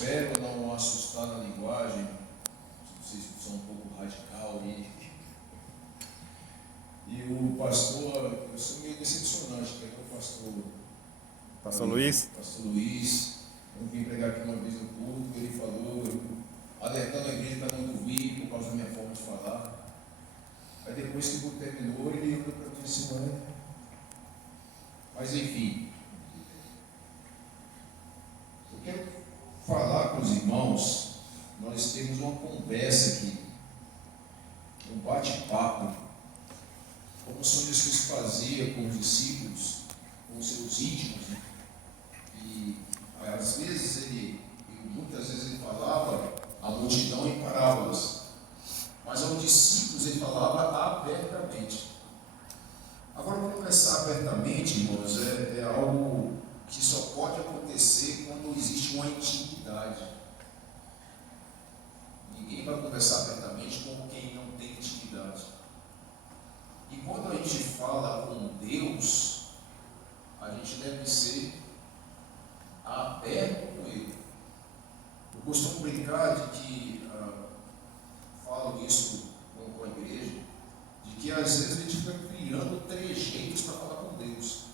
espero não assustar na linguagem, vocês são um pouco radical e o pastor, eu sou meio decepcionante, que é o pastor Luiz. Pastor Luiz, eu vim pregar aqui uma vez no culto, ele falou, alertando a igreja para não dormir por causa da minha forma de falar. Aí depois que o culto terminou, ele olhou para mim assim, mas enfim, eu quero falar com os irmãos, nós temos uma conversa aqui, um bate-papo, como o Senhor Jesus fazia com os discípulos, com os seus íntimos, né? E às vezes muitas vezes ele falava à multidão em parábolas, mas aos discípulos ele falava abertamente. Agora, conversar abertamente, irmãos, é algo que só pode acontecer quando existe uma intimidade. Ninguém vai conversar abertamente com quem não tem intimidade. E quando a gente fala com Deus, a gente deve ser aberto com Ele. Eu costumo brincar de que, falo isso com a igreja, de que às vezes a gente fica criando trejeitos para falar com Deus.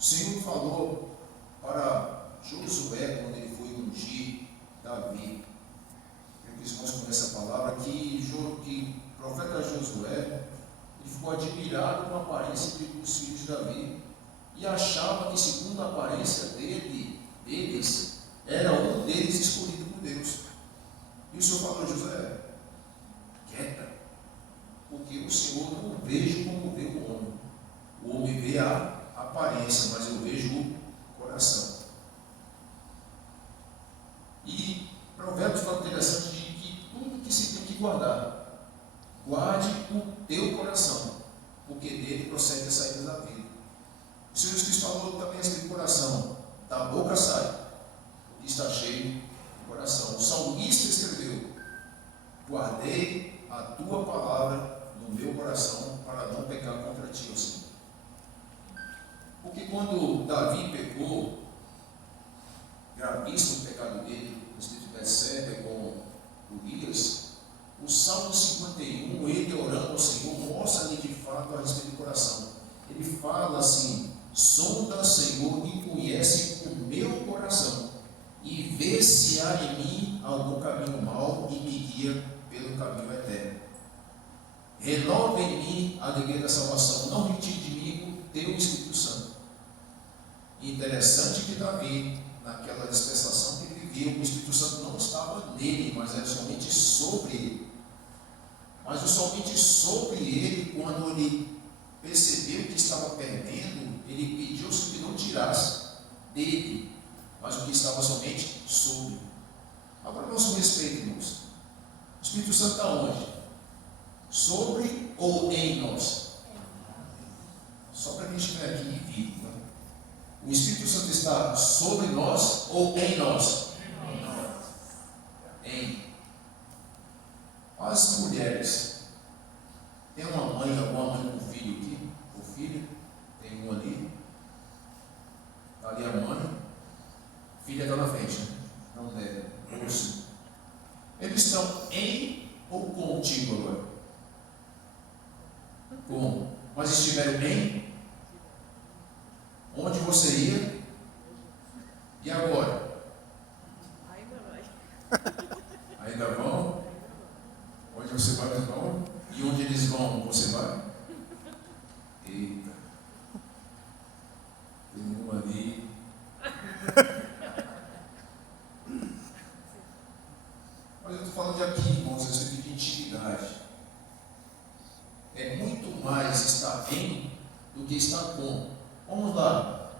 O Senhor falou para Josué, quando ele foi ungir Davi, eu quis mostrar essa palavra, que o profeta Josué ele ficou admirado com a aparência dos filhos de Davi e achava que, segundo a aparência deles, era um deles escolhido por Deus. E o Senhor falou: Josué, quieta, porque o Senhor não vejo como vê o homem. O homem vê a aparência, mas eu vejo o coração. E Provérbios fala interessante de que tudo que se tem que guardar, guarde o teu coração, porque dele procede a saída da vida. O Senhor Jesus falou também assim do coração, da boca sai o que está cheio do coração. O salmista escreveu: guardei a tua palavra no meu coração para não pecar contra ti, ó Senhor. Porque quando Davi pecou, gravíssimo o pecado dele, no espírito de Betseba com Urias, o Salmo 51, ele orando ao Senhor, mostra-lhe de fato a respeito do coração. Ele fala assim: sonda, Senhor, e conhece o meu coração, e vê se há em mim algum caminho mau, e me guia pelo caminho eterno. Renova em mim a alegria da salvação, não retire de mim o teu Espírito Santo. Interessante que Davi, naquela dispensação que ele vivia, o Espírito Santo não estava nele, mas era somente sobre ele. Mas somente sobre ele, quando ele percebeu que estava perdendo, ele pediu ao Senhor que não tirasse dele, mas o que estava somente sobre. Agora, nosso respeito, irmãos. O Espírito Santo está onde? Sobre ou em nós? Só para quem estiver aqui e vivo. O Espírito Santo está sobre nós ou em nós? Em. As mulheres. Tem uma mãe, alguma mãe com filho aqui? O filho? Tem um ali. Está ali a mãe. Filha está na frente, né? Não deve. Urso. Eles estão em ou contigo agora? Com. Mas estiveram em? Onde você ia? E agora? Ainda vai. Ainda vão? Onde você vai, eles vão? E onde eles vão, você vai? Eita. Tem uma ali. Mas eu estou falando de aqui, irmãos, a respeito de intimidade. É muito mais estar em do que estar com. Vamos lá.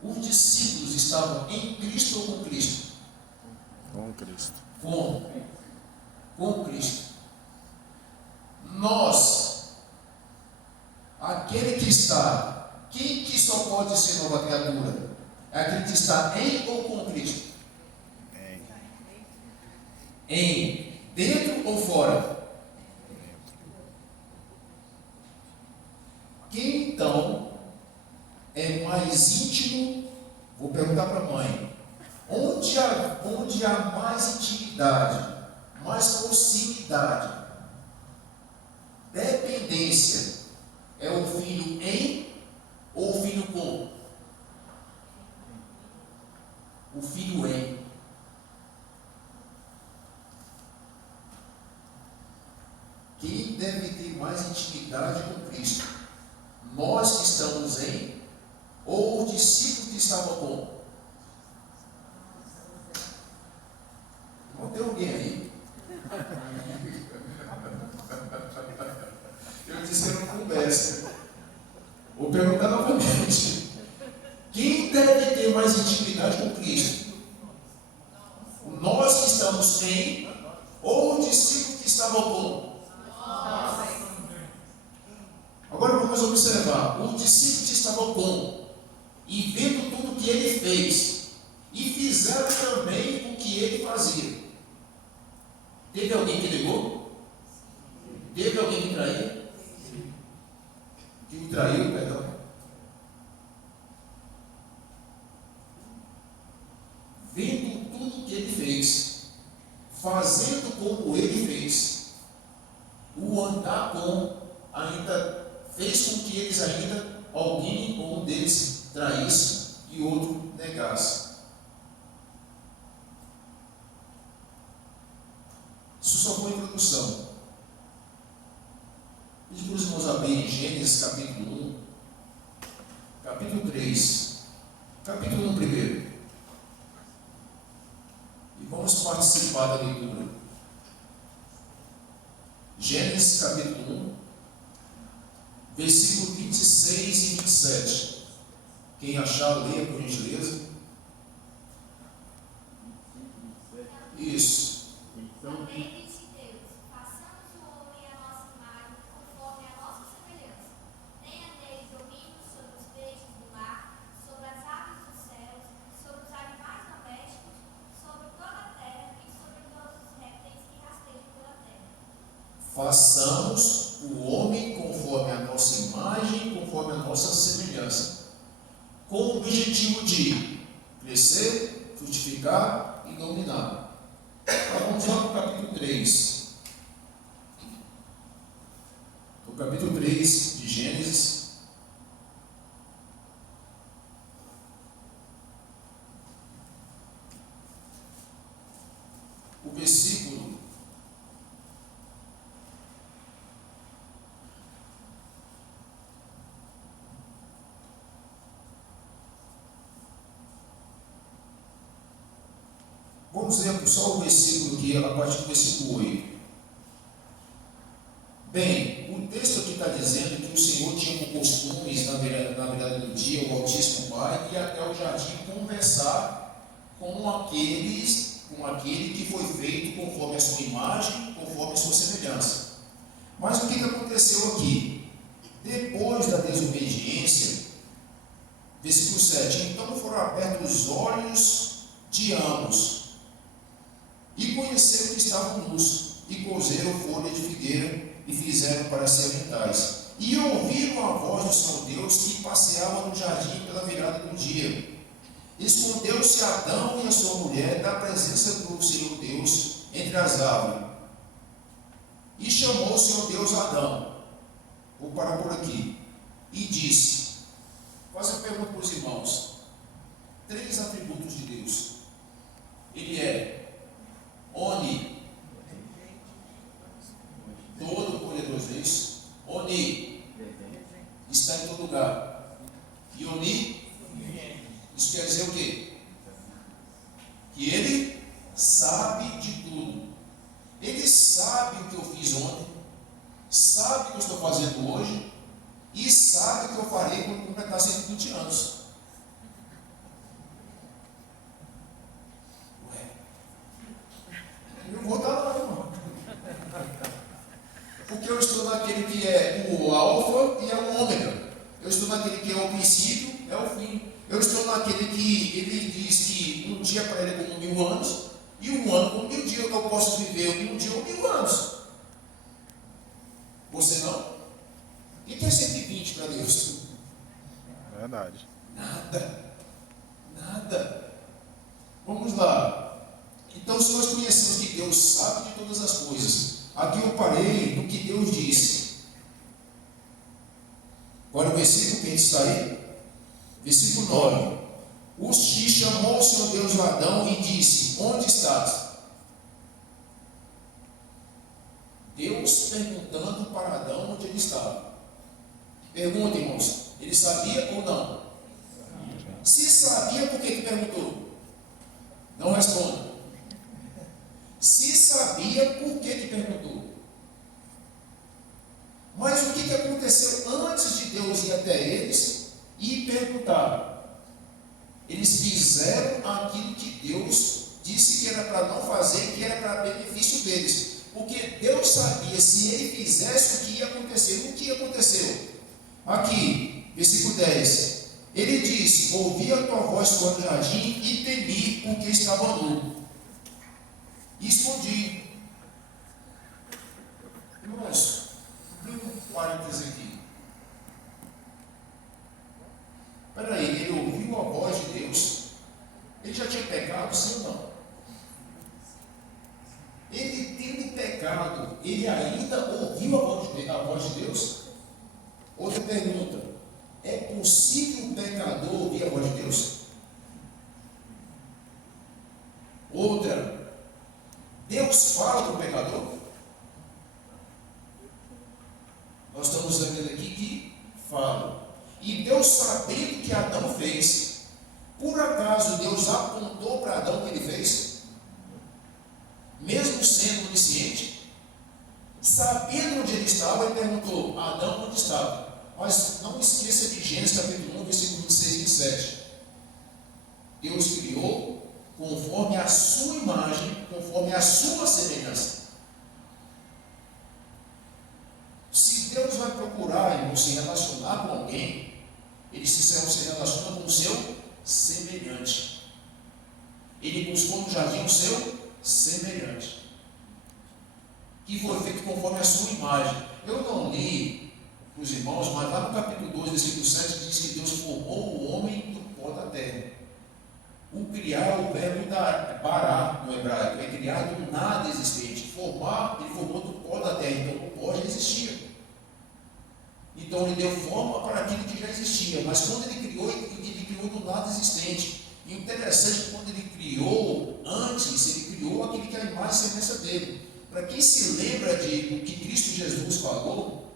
Os discípulos estavam em Cristo ou com Cristo? Com Cristo. Com Cristo. Nós, aquele que está, quem que só pode ser nova criatura? É aquele que está em ou com Cristo? Em. Dentro ou fora? Quem então é mais íntimo Vou perguntar para a mãe. Onde há mais intimidade, mais proximidade, dependência, é o filho em ou o filho com? O filho em. Quem deve ter mais intimidade com Cristo? Nós que estamos em ou os discípulos que estavam com? Não tem alguém aí? Eu disse que eu não conversa. Vou perguntar novamente. Quem deve ter mais intimidade com Cristo? Nós que estamos em ou os discípulos que estavam com? Agora vamos observar. Os discípulos que estavam com e vendo tudo que ele fez e fizeram também o que ele fazia. Teve alguém que negou? Teve alguém que traiu? Que o traiu, perdão. Vendo tudo que ele fez, fazendo como ele fez, o andar com ainda fez com que eles ainda, alguém ou um deles traísse e outro negasse. Isso só foi introdução. Pedi para os irmãos abrirem Gênesis capítulo 1, capítulo 3, capítulo 1 primeiro. E vamos participar da leitura. Gênesis capítulo 1, versículo 26 e 27. Quem achar, leia por gentileza. Isso. Também disse Deus: façamos o homem à nossa imagem, conforme a nossa semelhança. Tenha nele domínio sobre os peixes do mar, sobre as aves dos céus, sobre os animais domésticos, sobre toda a terra e sobre todos os répteis que rastejam pela terra. Façamos o homem conforme a nossa imagem, conforme a nossa semelhança, com o objetivo de crescer, frutificar e dominar. Então, vamos lá para o capítulo 3. O capítulo 3 de Gênesis. O versículo vamos ler só o versículo aqui, a partir do versículo 8. Bem, o texto aqui está dizendo que o Senhor tinha como costumes, na virada do dia, o Altíssimo Pai, ir até o jardim conversar com aquele que foi feito conforme a sua imagem, conforme a sua semelhança. Mas o que aconteceu aqui? Depois da desobediência, versículo 7, então foram abertos os olhos de ambos, e conheceram que estavam nus, e cozeram folha de figueira, e fizeram para si aventais. E ouviram a voz do Senhor Deus, que passeava no jardim pela virada do dia. Escondeu-se Adão e a sua mulher da presença do Senhor Deus entre as árvores. E chamou o Senhor Deus a Adão. Vou parar por aqui. E disse, faça a pergunta para os irmãos. 3 atributos de Deus. Ele é Oni, todo poderoso, é isso? Oni, está em todo lugar. E Oni, isso quer dizer o quê? Que ele sabe de tudo. Ele sabe o que eu fiz ontem, sabe o que eu estou fazendo hoje, e sabe o que eu farei quando completar 120 anos. Eu vou dar lá, irmão. Porque eu estou naquele que é o alfa e é o ômega. Eu estou naquele que é o princípio, é o fim. Eu estou naquele que ele diz que um dia para ele é como 1000 anos, e um ano como 1000 dias. Eu posso viver um dia ou 1000 anos. Você não? E que é 120 para Deus? Verdade. Nada. Nada. Deus sabe de todas as coisas. Aqui eu parei no que Deus disse. Agora o versículo que a gente está aí, versículo 9. E chamou o Senhor Deus o Adão e disse: onde estás? Deus perguntando para Adão onde ele estava. Pergunta, irmãos, ele sabia ou não? Se sabia, por que perguntou? Não responda. Se sabia, por que perguntou? Mas o que aconteceu antes de Deus ir até eles e perguntar? Eles fizeram aquilo que Deus disse que era para não fazer, que era para benefício deles. Porque Deus sabia, se ele fizesse, o que ia acontecer. O que aconteceu? Aqui, versículo 10. Ele disse: ouvi a tua voz soando no jardim e temi, porque estava nu. E escondi. Irmãos, abre um parênteses aqui. Espera aí, ele ouviu a voz de Deus. Ele já tinha pecado, sim ou não? Ele tendo pecado, ele ainda ouviu a voz de Deus? Outra pergunta: é possível um pecador ouvir a voz de Deus? Outra: Deus fala com o pecador? Nós estamos vendo aqui que fala. E Deus, sabendo que Adão fez, por acaso Deus apontou para Adão o que ele fez? Mesmo sendo onisciente, sabendo onde ele estava, ele perguntou: Adão, onde estava? Mas não esqueça de Gênesis capítulo 1, versículo 26 e 27. Deus criou conforme a sua imagem, conforme a sua semelhança. Se Deus vai procurar, irmão, se relacionar com alguém, ele se relaciona com o seu semelhante. Ele buscou no jardim o seu semelhante, que foi feito conforme a sua imagem. Eu não li para os irmãos, mas lá no capítulo 2, versículo 7, diz que Deus formou o homem do pó da terra. O criar, o verbo da bará no hebraico, é criar do nada existente. Formar, ele formou do pó da terra, então o pó já existia. Então ele deu forma para aquilo que já existia, mas quando ele criou do nada existente. E interessante que quando ele criou antes, ele criou aquilo que é a imagem e semelhança dele. Para quem se lembra do que Cristo Jesus falou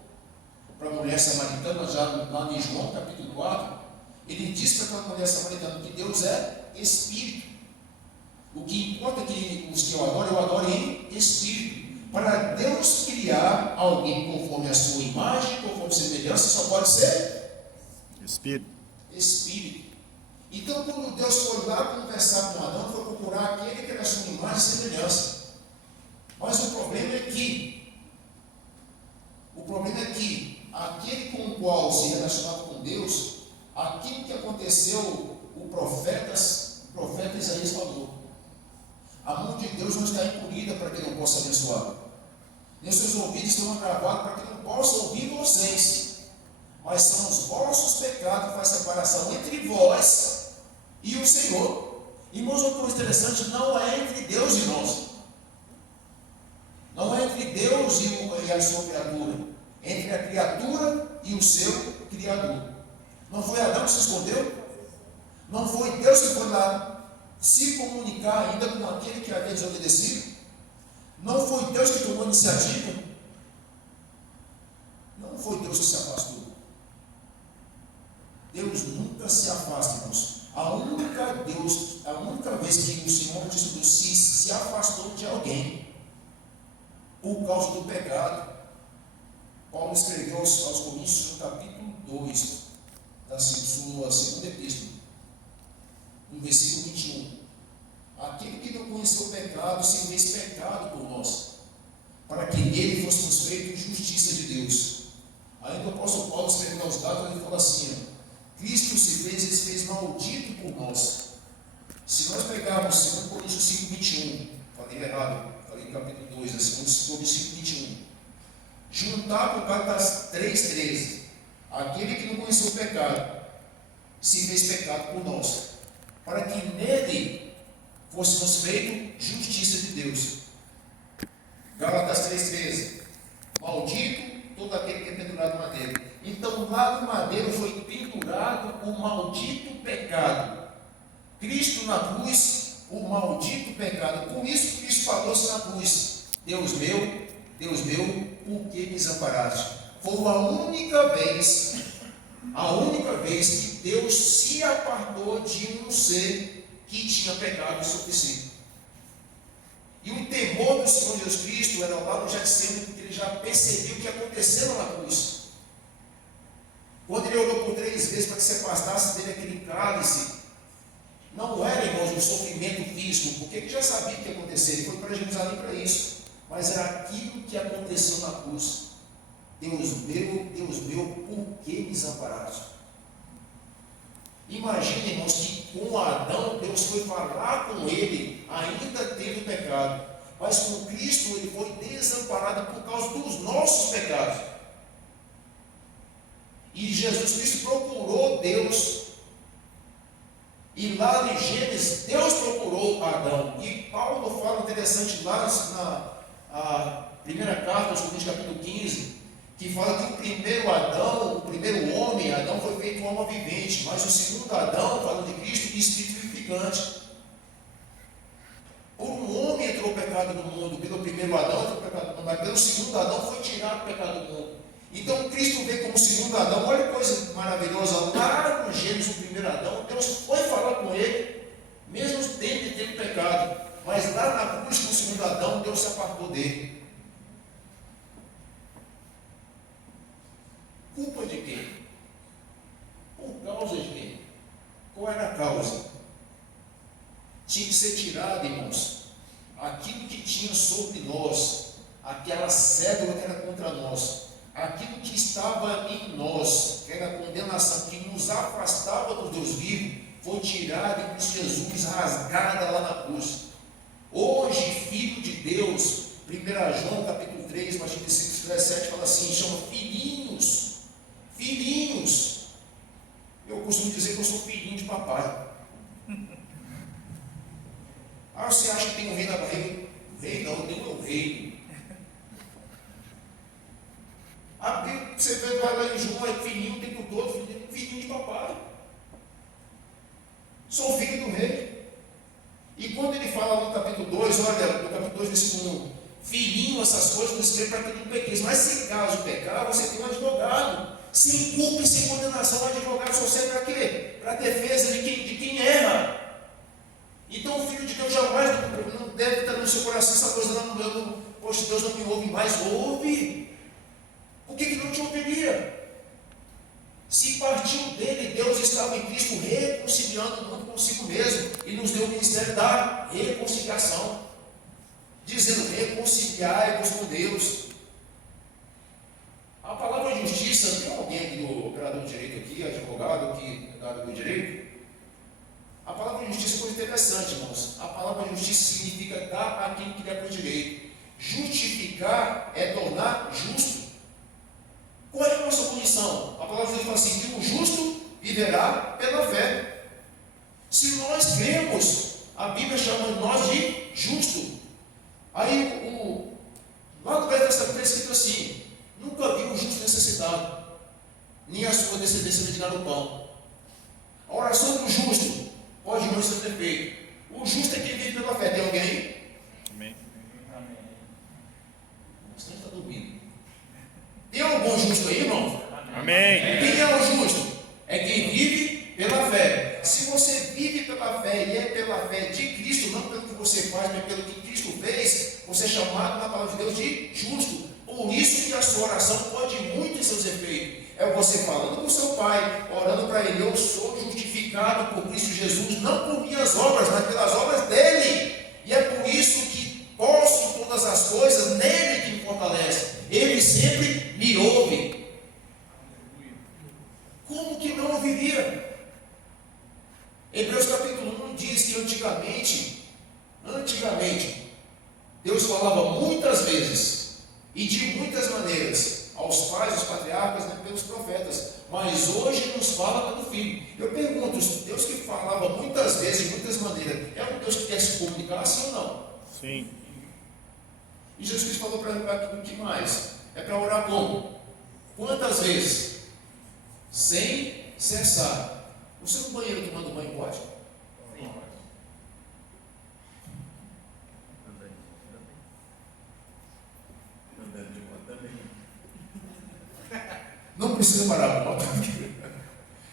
para a mulher samaritana, já lá em João capítulo 4, ele disse para aquela mulher samaritana que Deus é Espírito. O que importa é que os que eu adoro em Espírito. Para Deus criar alguém conforme a sua imagem, conforme a semelhança, só pode ser Espírito. Espírito. Então, quando Deus foi lá conversar com Adão, foi procurar aquele que era a sua imagem e semelhança. Mas o problema é que aquele com o qual se relacionava com Deus, aquilo que aconteceu, o profeta Isaías falou: a mão de Deus não está encolhida para que não possa abençoar, nem os seus ouvidos estão agravados para que não possa ouvir vocês, mas são os vossos pecados que fazem separação entre vós e o Senhor. Irmãos, uma coisa interessante: não é entre Deus e nós, não é entre Deus e a sua criatura, é entre a criatura e o seu Criador. Não foi Adão que se escondeu? Não foi Deus que foi lá se comunicar ainda com aquele que havia desobedecido? Não foi Deus que tomou a iniciativa? Não foi Deus que se afastou. Deus nunca se afasta, irmãos. A única vez que o Senhor se afastou de alguém por causa do pecado, Paulo escreveu aos Coríntios no capítulo 2 da sua segunda epístola, no versículo 21. Aquele que não conheceu o pecado se fez pecado por nós, para que nele fôssemos feitos justiça de Deus. Ainda o apóstolo Paulo escrevendo aos Gálatas, ele fala assim: Cristo ele se fez maldito por nós. Se nós pegarmos 2 Coríntios 5, 21, falei errado, falei capítulo 2, 2 Coríntios 5, 21, juntar com Gálatas 3, 13, aquele que não conheceu o pecado se fez pecado por nós, para que nele fôssemos feitos justiça de Deus. lá no madeiro foi pendurado o maldito pecado. Cristo na cruz, o maldito pecado. Por isso Cristo falou-se na cruz: Deus meu, por que me desamparaste? Foi a única vez que Deus se apartou de um ser que tinha pecado sobre si. E o temor do Senhor Jesus Cristo era lá no Getsemane, porque ele já percebeu o que aconteceu na cruz. Quando ele orou por 3 vezes para que se afastasse dele aquele cálice, não era, irmãos, um sofrimento físico, porque ele já sabia o que ia acontecer, ele foi para Jerusalém para isso, mas era aquilo que aconteceu na cruz. Deus meu, por que me desamparaste? Imagina, irmãos, que com Adão, Deus foi falar com ele, ainda tendo pecado, mas com Cristo ele foi desamparado por causa dos nossos pecados. E Jesus Cristo procurou Deus. E lá em Gênesis, Deus procurou Adão. E Paulo fala interessante lá na primeira carta aos Coríntios, capítulo 15, que fala que o primeiro Adão, o primeiro homem, Adão, foi feito alma vivente, mas o segundo Adão, falando de Cristo, espírito vivificante. Por um homem entrou o pecado no mundo, pelo primeiro Adão entrou o pecado no mundo, mas pelo segundo Adão foi tirado o pecado do mundo. Então Cristo veio como segundo Adão. Olha que coisa maravilhosa, lá no Gênesis, o primeiro Adão, Deus foi falar com ele, mesmo tendo pecado, mas lá na cruz, com o segundo Adão, Deus se apartou dele. Culpa de quem? Por causa de quem? Qual era a causa? Tinha que ser tirado, irmãos, aquilo que tinha sobre nós, aquela cédula que era contra nós, aquilo que estava em nós, que era a condenação, que nos afastava do Deus vivo, foi tirado em Cristo Jesus, rasgada lá na cruz. Hoje, Filho de Deus, 1 João capítulo 3, versículo 17, fala assim, chama filhinhos. Filhinhos. Eu costumo dizer que eu sou filhinho de papai. Ah, você acha que tem um rei na barriga? Rei não, tem um rei. A Bíblia, você vai lá em João, é filhinho o tempo todo, filhinho de papai. Sou filho do rei. E quando ele fala no capítulo 2, olha, no capítulo 2, versículo 1, filhinho, essas coisas não escreve para que não pequeis, mas se caso pecar, você tem um advogado. Sem culpa e sem condenação, o advogado só serve para quê? Para a defesa de quem erra. Então o Filho de Deus jamais não deve estar no seu coração essa coisa, poxa, Deus não me ouve mais, ouve. Por que não te ouviria? Se partiu dele, Deus estava em Cristo reconciliando o mundo consigo mesmo e nos deu o ministério da reconciliação, dizendo reconciliai-vos com Deus. A palavra justiça, tem alguém aqui do operador de direito aqui, advogado que é da área do direito? A palavra justiça é coisa interessante, irmãos. A palavra justiça significa dar a quem quer por direito. Justificar é tornar justo. Qual é a nossa posição? A palavra de Deus fala assim, que o justo viverá pela fé. Se nós cremos, a Bíblia chama nós de justo. Aí, lá no Velho Testamento está escrito assim, nunca vi um justo necessitado, nem a sua descendência mendigar no pão. A oração do justo pode não ser perfeita. O justo é quem vive pela fé. Tem alguém aí? Amém. Você está dormindo. Tem algum justo aí, irmão? Amém. Quem é o justo? É quem vive pela fé. Se você vive pela fé e é pela fé de Cristo, não pelo que você faz, mas pelo que Cristo fez, você é chamado na palavra de Deus de justo. Por isso que a sua oração pode muito em seus efeitos. É você falando com seu Pai, orando para Ele, eu sou justificado por Cristo Jesus, não por minhas obras, mas pelas obras dEle. E é por isso que posso todas as coisas nele que me fortalece. Ele sempre me ouve. Como que não ouviria? Hebreus capítulo 1 diz que antigamente, Deus falava muitas vezes e de muitas maneiras aos pais, aos patriarcas, né, pelos profetas, mas hoje nos fala pelo Filho. Eu pergunto, Deus que falava muitas vezes, de muitas maneiras, é um Deus que quer se comunicar assim ou não? Sim. E Jesus Cristo falou para o que mais? É para orar como? Quantas vezes? sem cessar. Você no banheiro tomando banho pode? Sim. Não precisa parar a moto.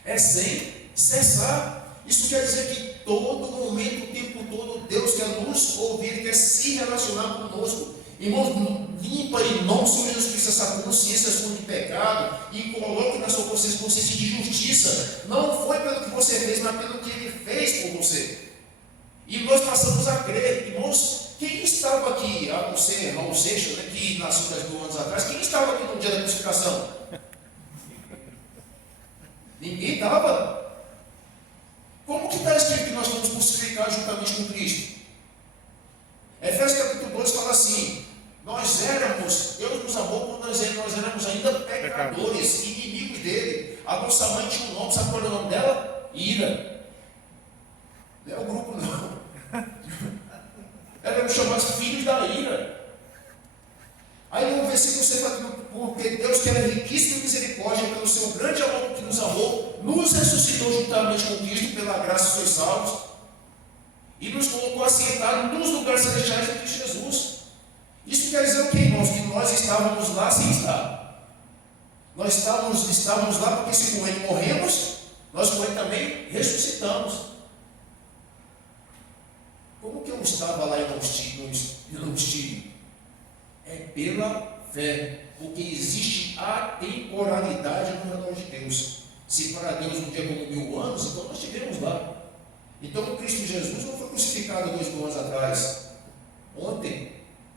É sem cessar. Isso quer dizer que todo momento, o tempo todo, Deus quer nos ouvir, quer se relacionar conosco. Irmãos, limpa em nome de Jesus Cristo essa consciência sua de pecado e coloque na sua consciência de justiça. Não foi pelo que você fez, mas pelo que Ele fez por você. E nós passamos a crer. Irmãos, quem estava aqui, a não ser Raul Seixas, né, que nasceu 2 anos atrás, quem estava aqui no dia da crucificação? Ninguém estava. Como que está escrito que nós vamos crucificar juntamente com Cristo? Efésios capítulo 2 fala assim: Deus nos amou quando nós éramos ainda pecadores, inimigos dele. A nossa mãe tinha um nome, sabe qual é o nome dela? Ira. Não é o grupo, não. Ela era chamada filhos da ira. Aí no versículo você fala: porque Deus, que era riquíssimo em misericórdia, pelo seu grande amor que nos amou, nos ressuscitou juntamente com Cristo, pela graça sois salvos, e nos colocou assentados nos lugares celestiais em Cristo Jesus. Isso quer dizer o que, irmãos? Que nós estávamos lá sem estar. Nós estávamos lá porque se com Ele morremos, nós com Ele também ressuscitamos. Como que eu estava lá e não estive? É pela fé, porque existe atemporalidade no redor de Deus. Se para Deus um dia como 1000 anos, então nós estivemos lá. Então o Cristo Jesus não foi crucificado 2000 anos atrás. Ontem,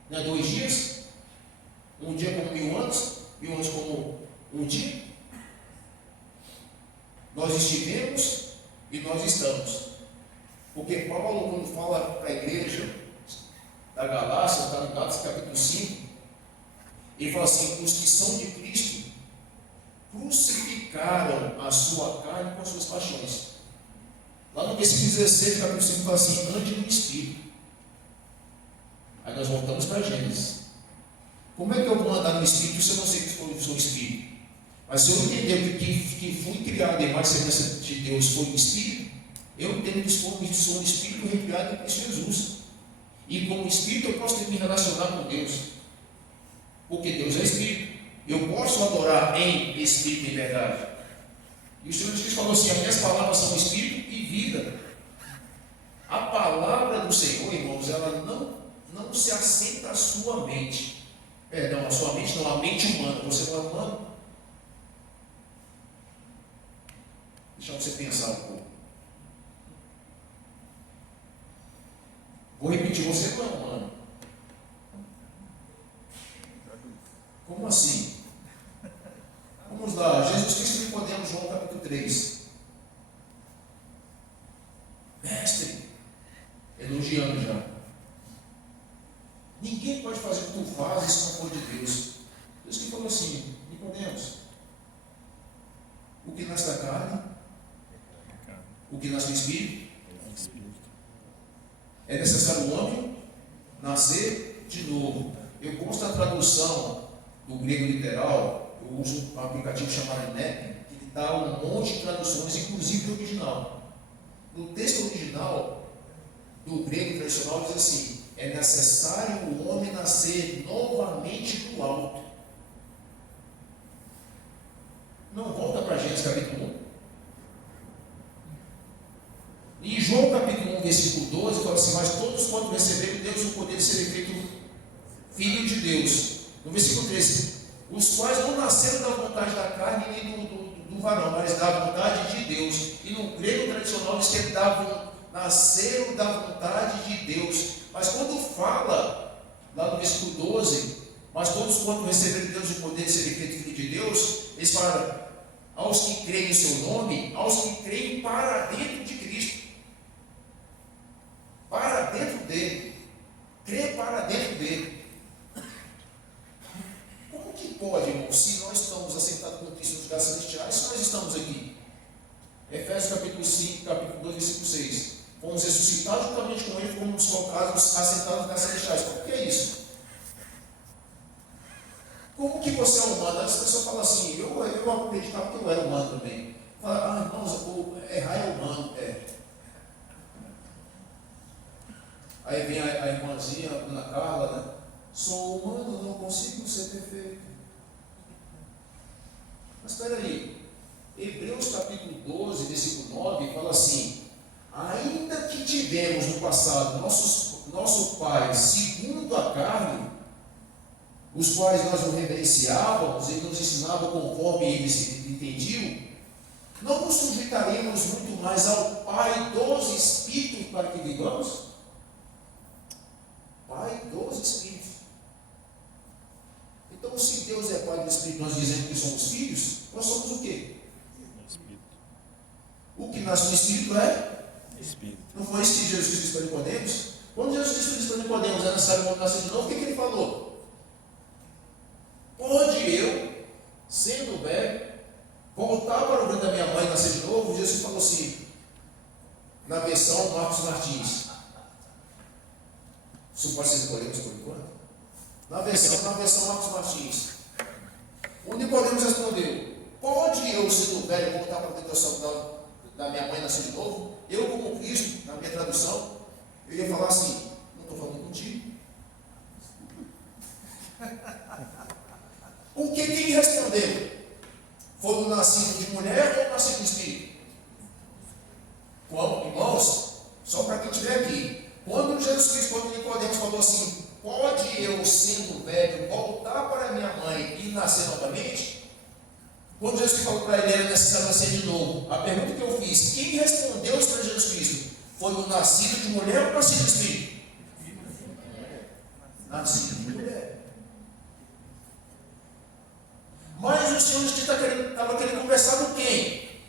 né, 2 dias, um dia como 1000 anos, 1000 anos como um dia. Nós estivemos e nós estamos. Porque Paulo, quando fala para a igreja da Galácia, está no Gálatas capítulo 5, ele fala assim: os que são de Cristo crucificaram a sua carne com as suas paixões. Lá no versículo 16, capítulo 5, fala assim: ande no Espírito. Aí nós voltamos para Gênesis. Como é que eu vou andar no Espírito se eu não sei que sou Espírito? Mas se eu entender que fui criado em mais semelhança de Deus foi o Espírito, eu entendo que sou um Espírito recriado em Cristo Jesus. E como Espírito eu posso me relacionar com Deus, porque Deus é Espírito. Eu posso adorar em Espírito e verdade. E o Senhor Jesus falou assim: as minhas palavras são Espírito e vida. A palavra do Senhor, irmãos, ela não se assenta à sua mente. Perdão, a sua mente não, a mente humana. Você não é humano? Deixa você pensar um pouco. Vou repetir: você não é humano. Como assim? Vamos lá, Jesus Cristo Nicodemos, João capítulo 3. Mestre, elogiando já. Ninguém pode fazer o que tu fazes se não for de Deus. Deus que falou assim: Nicodemos, o que nasce da carne, o que nasce do Espírito, é necessário o homem nascer de novo. Eu gosto da tradução do grego literal. Eu uso um aplicativo chamado NEP, que ele dá um monte de traduções, inclusive do original. No texto original do grego tradicional diz assim: é necessário o homem nascer novamente do alto. Não, volta para Gênesis capítulo 1. Em João capítulo 1, versículo 12, fala assim: mas todos quanto receberam Deus o poder de ser feito filho de Deus. No versículo 13: os quais não nasceram da vontade da carne nem do varão, mas da vontade de Deus. E no grego tradicional diz que nasceram da vontade de Deus. Mas quando fala, lá no versículo 12, mas todos quanto receberam Deus o poder de ser feito filho de Deus, eles falam: aos que creem em seu nome, aos que creem para dentro de Cristo. Para dentro dele. Crer para dentro dele. Como que pode, irmão, se nós estamos assentados com Cristo nos lugares celestiais, se nós estamos aqui? Efésios capítulo 5, capítulo 2, versículo 6. Fomos ressuscitados juntamente com Ele, fomos colocados assentados nos lugares celestiais. Como que é isso? Como que você é humano? As pessoas pessoa fala assim, eu acreditava que eu era humano também. Fala, irmãos, errar é humano. Aí vem a irmãzinha, a dona Carla, né? Sou humano, não consigo ser perfeito. Mas espera aí, Hebreus capítulo 12, versículo 9, fala assim, ainda que tivemos no passado nosso pai segundo a carne, os quais nós não reverenciávamos e nos ensinavam conforme eles entendiam, não nos sujeitaremos muito mais ao Pai dos Espíritos para que vivamos? Pai dos Espíritos. Então, se Deus é Pai do Espírito, nós dizemos que somos filhos, nós somos o quê? Espírito. O que nasce no Espírito é? Espírito. Não foi isso que Jesus disse para Nicodemos? Quando Jesus disse para Nicodemos, é necessário nascer de novo, o que ele falou? Pode eu, sendo velho, voltar para o ventre da minha mãe e nascer de novo? Jesus falou assim, na versão Marcos Martins. Isso pode ser Nicodemos por enquanto? Na versão Marcos Martins. O Nicodemos respondeu, pode eu, sendo velho, voltar para a ventre da minha mãe e nascer de novo? Eu, como Cristo, na minha tradução, eu ia falar assim, não estou falando contigo. O que quem respondeu? Foi o nascido de mulher ou o nascido de espírito? Qual, irmãos? Só para quem estiver aqui. Quando Jesus Cristo, quando Nicodemos falou assim, pode eu, sendo velho, voltar para minha mãe e nascer novamente? Quando Jesus Cristo falou para ele, era necessário nascer de novo. A pergunta que eu fiz, quem respondeu isso para Jesus Cristo? Foi o nascido de mulher ou o nascido de espírito? Nascido de mulher. Mas o Senhor estava querendo conversar com quem?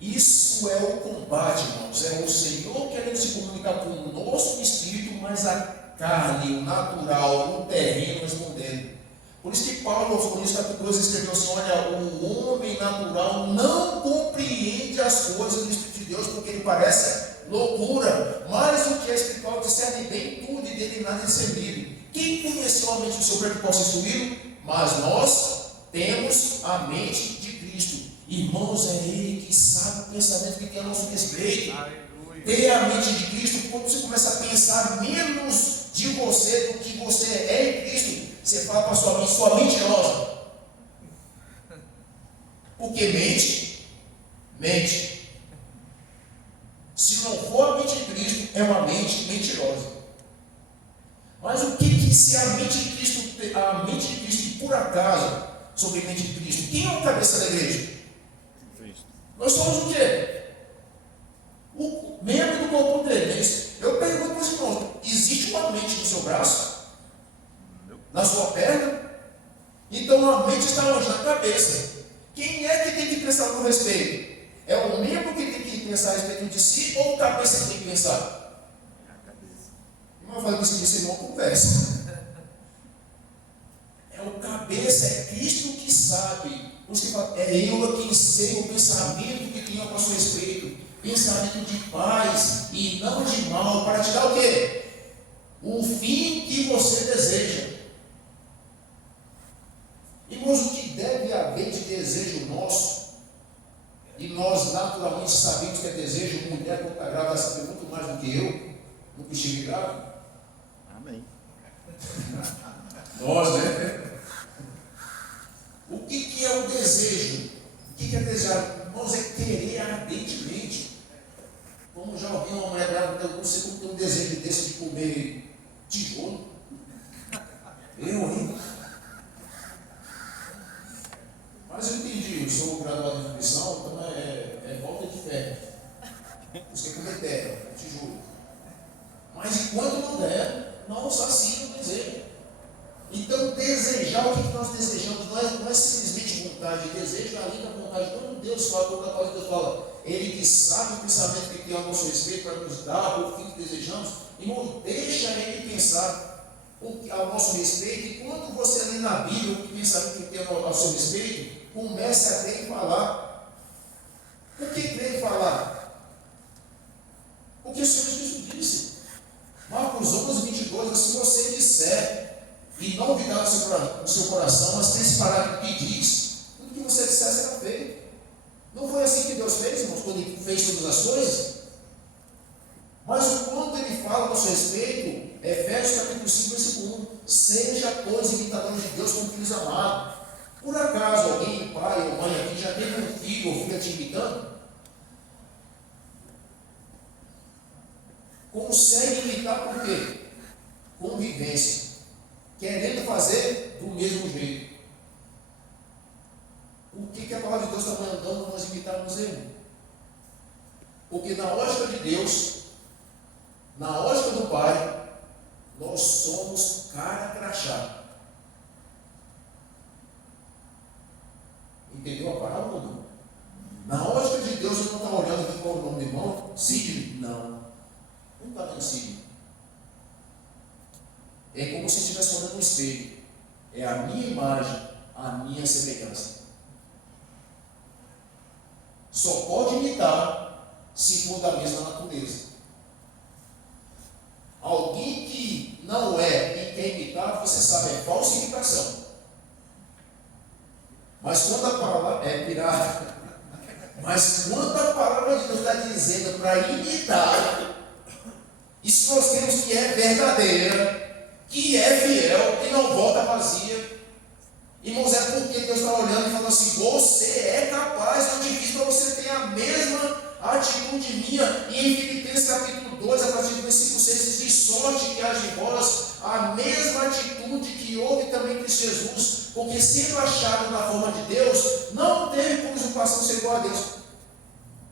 Isso é o combate, irmãos. É o Senhor querendo se comunicar com o nosso espírito, mas a carne, o natural, o terreno respondendo. Por isso que Paulo, aos Coríntios, capítulo 2, escreveu assim, olha, o homem natural não compreende as coisas do Espírito de Deus, porque ele parece loucura, mas o que é espiritual discerne bem tudo e dele nada é discernido. Quem conheceu a mente do seu para que possa instruí-lo? Mas nós temos a mente de Cristo. Irmãos, é Ele que sabe o pensamento que tem a nosso respeito. Ter a mente de Cristo, quando você começa a pensar menos de você do que você é em Cristo, você fala para sua mente mentirosa. Porque mente. Se não for a mente de Cristo, é uma mente mentirosa. Mas o que se a mente de Cristo, por acaso, sobre a mente de Cristo, quem é o cabeça da igreja? Cristo. Nós somos o quê? O membro do corpo dele. Eu pergunto para os irmãos, existe uma mente no seu braço? Na sua perna? Então a mente está onde? Na cabeça. Quem é que tem que pensar no respeito? É o membro que tem que pensar a respeito de si ou o cabeça que tem que pensar? Irmão, eu falei que esse irmão conversa. É o cabeça, é Cristo que sabe. Você fala, é eu quem sei o pensamento que tenho a nosso respeito. Pensamento de paz e não de mal, para te dar o quê? O fim que você deseja. Irmãos, o que deve haver de desejo nosso, e nós naturalmente sabemos que é desejo, mulher quando está grávida sabe muito mais do que eu, nunca estive grávida. Amém. Nós, né? O que é o desejo? O que é desejar? Irmãos, é querer ardentemente. Como já ouvi uma mulher grávida, eu não sei como tem um desejo desse de comer tijolo. Eu, hein? Mas eu entendi, eu sou graduado em nutrição, então é falta de fé. Você quer comer terra, tijolo. Mas enquanto não der, não sacia o desejo. Então, desejar, o que nós desejamos não é simplesmente vontade. Desejo é além da vontade. Quando Deus fala, quando a palavra de Deus fala, Ele que sabe o pensamento que tem ao nosso respeito para nos dar o fim que desejamos, irmão, deixa Ele pensar ao nosso respeito. E quando você lê na Bíblia o pensamento que tem ao seu respeito, comece a crer e falar. Por que crer e falar? Porque o Senhor Jesus disse, Marcos 11, 22, se você disser, e não duvidar no seu coração, mas nesse parágrafo que diz, tudo que você disser será feito. Não foi assim que Deus fez, irmãos, quando Ele fez todas as coisas? Mas o quanto Ele fala a nosso respeito, Efésios capítulo 5, versículo 1, seja, pois, imitadores de Deus como filhos amados. Por acaso alguém, pai ou mãe aqui, já teve um filho ou filha te imitando? Consegue imitar por quê? Convivência. Querendo fazer do mesmo jeito. O que a palavra de Deus está mandando nós imitarmos Ele? Porque na ótica de Deus, na ótica do Pai, nós somos cara crachá. Entendeu a palavra ou não? Na ótica de Deus, ele não está olhando aqui qual é o nome do irmão? Sidney? Não. Não está dando Sidney. É como se estivesse olhando no espelho. É a minha imagem, a minha semelhança. Só pode imitar se for da mesma natureza. Alguém que não é e quer imitar, você sabe, é falsificação. Mas quando a palavra é pirata, mas quando a palavra de Deus está dizendo para imitar, isso nós temos que é verdadeira, que é fiel, que não volta vazia. Irmãos, é porque Deus está olhando e falando assim: você é capaz, eu te fiz para você ter a mesma atitude minha. E em Filipenses capítulo 2, a partir do versículo 6, diz: de sorte que haja em vós a mesma atitude que houve também em Cristo Jesus, porque sendo achado na forma de Deus, não teve por usurpação ser igual a Deus.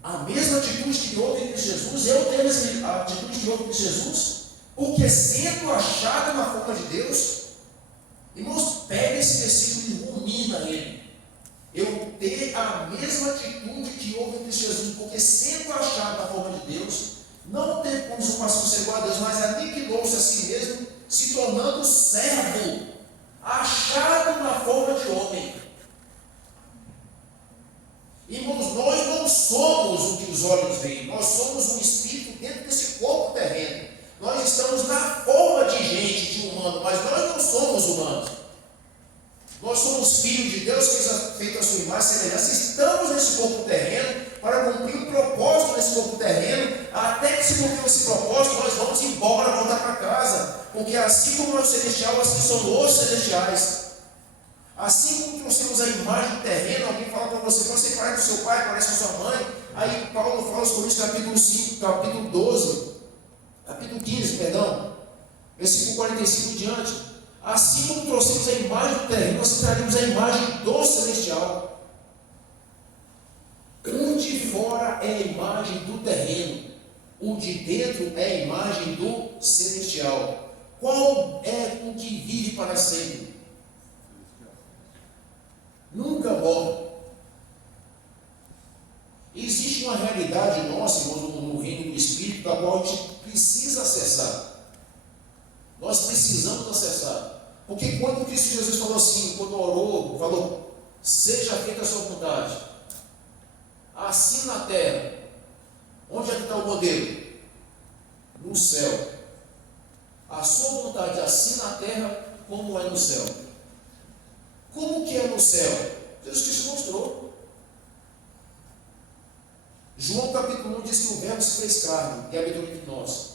A mesma atitude que houve em Cristo Jesus, eu tenho a mesma atitude que houve em Cristo Jesus, porque sendo achado na forma de Deus. Irmãos, pega esse versículo e rumina ele. Eu ter a mesma atitude que houve em Cristo Jesus, porque sendo achado na forma de Deus, não teve como usurpação ser igual a Deus, mas aniquilou-se a si mesmo, se tornando servo, achado na forma de homem. Irmãos, nós não somos o que os olhos veem, nós somos um espírito dentro desse corpo terreno. Nós estamos na forma de gente, de humano, mas nós não somos humanos. Nós somos filhos de Deus, feito a sua imagem e semelhança. Estamos nesse corpo terreno para cumprir um propósito nesse corpo terreno. Até que se cumprir esse propósito, nós vamos embora, voltar para casa. Porque assim como é o celestial, assim são os celestiais. Assim como nós temos a imagem terrena, alguém fala para você: você parece com seu pai, parece com sua mãe. Aí Paulo fala aos Coríntios capítulo 5, capítulo 12. Capítulo 15, perdão, versículo 45 em diante. Assim como trouxemos a imagem do terreno, nós traremos a imagem do celestial. O de fora é a imagem do terreno, o de dentro é a imagem do celestial. Qual é o que vive para sempre? Nunca morre. Existe uma realidade nossa, irmãos, no reino do Espírito, da qual a gente precisa acessar. Nós precisamos acessar. Porque quando Cristo Jesus falou assim, quando orou, falou: seja feita a sua vontade, assim na terra. Onde é que está o modelo? No céu. A sua vontade assim na terra, como é no céu. Como que é no céu? Jesus Cristo mostrou. João capítulo 1 diz que o verbo se fez carne e habitou entre nós.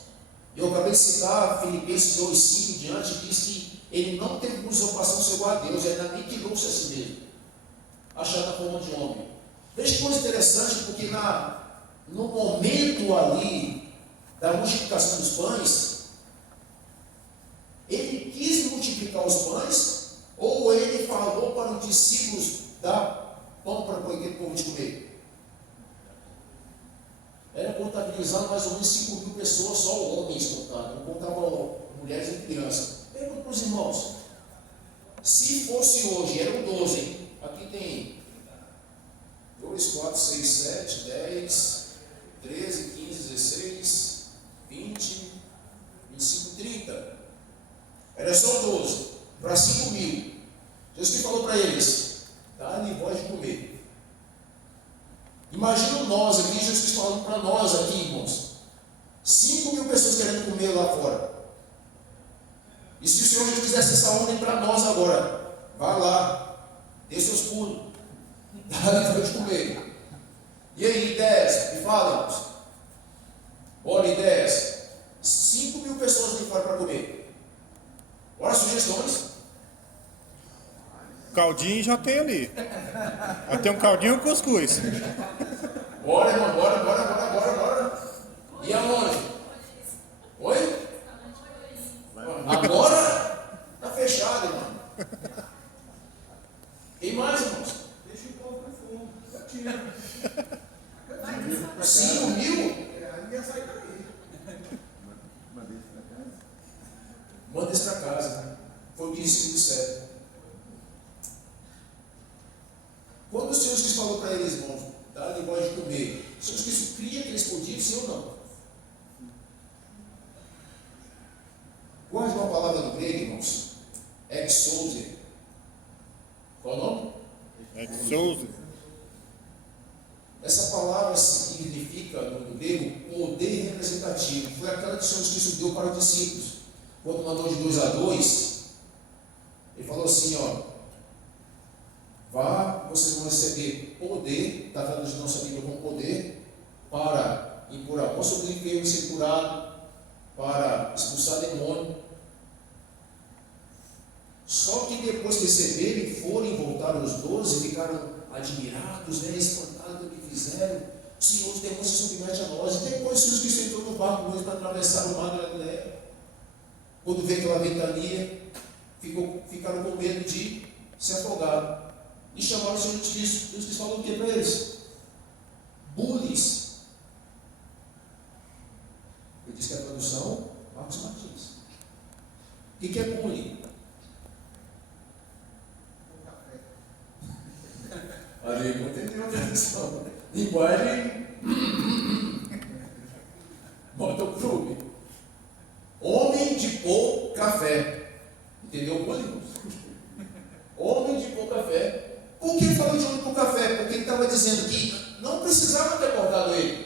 Eu acabei de citar Filipenses 2,5 em diante, diz que ele não teve usurpação ser igual a Deus, ele aniquilou-se a si mesmo, achado a forma de homem. Veja que coisa interessante, porque no momento ali da multiplicação dos pães, ele quis multiplicar os pães, ou ele falou para os discípulos: dar pão para aquele povo de comer? Era contabilizado mais ou menos 5.000 pessoas, só homens contados, não contavam mulheres e crianças. Pergunta para os irmãos: se fosse hoje, eram 12, hein? Aqui tem 2, 4, 6, 7, 10, 13, 15, 16, 20, 25, 30. Era só 12, para 5.000. Jesus que falou para eles: dá-lhe voz de comer. Imagina nós aqui, Jesus falando para nós aqui, irmãos, 5.000 pessoas querendo comer lá fora. E se o Senhor Vai lá, dê seus pulos, dá-lhe de comer. E aí, ideias? Me fala, irmãos. Olha, ideias. 5.000 pessoas ali fora para comer. Olha as sugestões. Caldinho já tem ali. Já tem um caldinho e um cuscuz. Bora, irmão, bora. E aonde? Oi? Agora? Tá fechado, irmão. Quem mais, irmãos? Deixa o povo com fome. Já tinha. 5.000? Aí ia sair daqui. Manda isso para casa. Foi o que disse do céu. Quando o Senhor Jesus falou para eles, irmãos, dá-lhe voz de comer, o Senhor Jesus cria que eles podiam, sim ou não? Guarde uma palavra do grego, irmãos. Exousia. Qual o nome? Exousia. Essa palavra significa, no grego, poder representativo. Foi aquela que o Senhor Jesus deu para os discípulos. Quando mandou de 2 a 2, ele falou assim, ó, vá, vocês vão receber poder, está traduzindo nossa Bíblia com poder, para impor a mão sobre o enfermo e ser curado, para expulsar demônio. Só que depois que receberem, foram voltar os 12, ficaram admirados, né, espantados do que fizeram. O Senhor, os demônios se submete a nós. E depois Jesus Cristo entrou no barco mesmo para atravessar o mar da Galileia. Quando veio aquela ventania, ficaram com medo de se afogar. E chamaram o Senhor Cristo. Jesus Cristo falou o que para eles? Bulis. Ele disse que é a tradução Marcos Martins. O que é bully? Ali, não entendeu a tradução. Linguagem. Bota o clube. Homem de pôr café. Entendeu o bullying? Homem de pôr café. Por que ele falou de homem por café? Porque ele estava dizendo que não precisava ter acordado ele.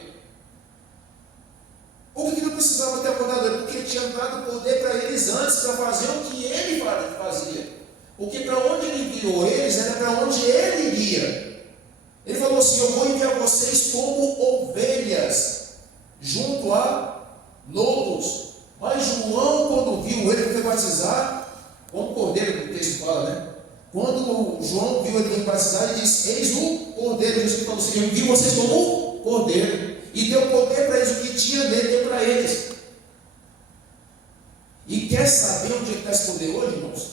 Por que não precisava ter acordado ele? Porque ele tinha dado poder para eles antes, para fazer o que ele fazia. Porque para onde ele enviou eles, era para onde ele iria. Ele falou assim, eu vou enviar vocês como ovelhas, junto a lobos. Mas João, quando viu ele foi batizar, como cordeiro, que o texto fala, né? Quando João viu ele batizar, ele disse, eis o cordeiro. Jesus falou assim, eu envio vocês como cordeiro. E deu poder para eles, o que tinha nele, deu para eles. E quer saber onde está esse poder hoje, irmãos?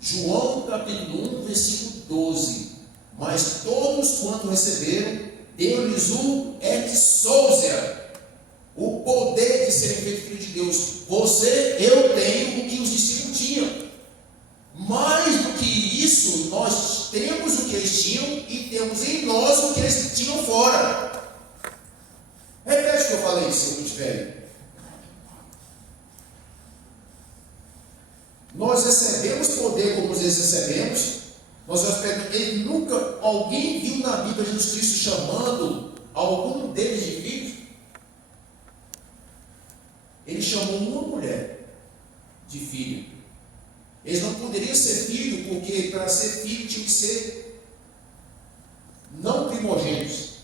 João capítulo 1, versículo 12. Mas todos quanto receberam, deu-lhes o exousia, o poder de serem feitos filhos de Deus. Eu tenho o que os discípulos tinham. Mais do que isso, nós temos o que eles tinham e temos em nós o que eles tinham fora. Repete o que eu falei, seu muito velho. Nós recebemos poder como eles recebemos. Ele nunca, alguém viu na Bíblia Jesus Cristo chamando algum deles de filhos? Ele chamou uma mulher de filho. Eles não poderiam ser filho, porque para ser filho tinha que ser não primogênitos.